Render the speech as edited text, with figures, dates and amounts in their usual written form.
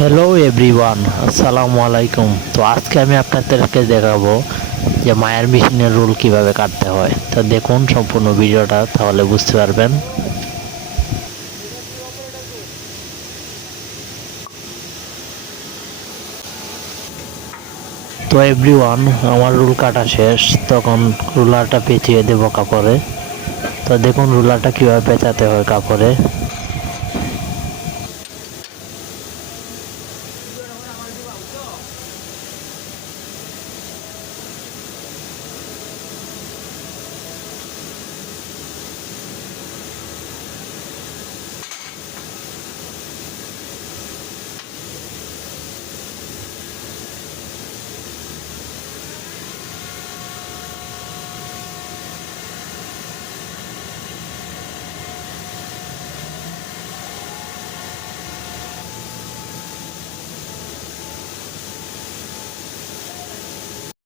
Hello everyone, আসসালামু আলাইকুম। তো আজকে আমি আপনাদেরকে দেখাবো যে মায়ার মেশিনের রুল কিভাবে কাটতে হয়। তো দেখুন সম্পূর্ণ ভিডিওটা, তাহলে বুঝতে পারবেন। তো এভরিওয়ান, আমার রুল কাটা শেষ। তখন রুলারটা পেঁচিয়ে দেবো কাপড়ে। তো দেখুন রুলারটা কীভাবে পেঁচাতে হয় কাপড়ে।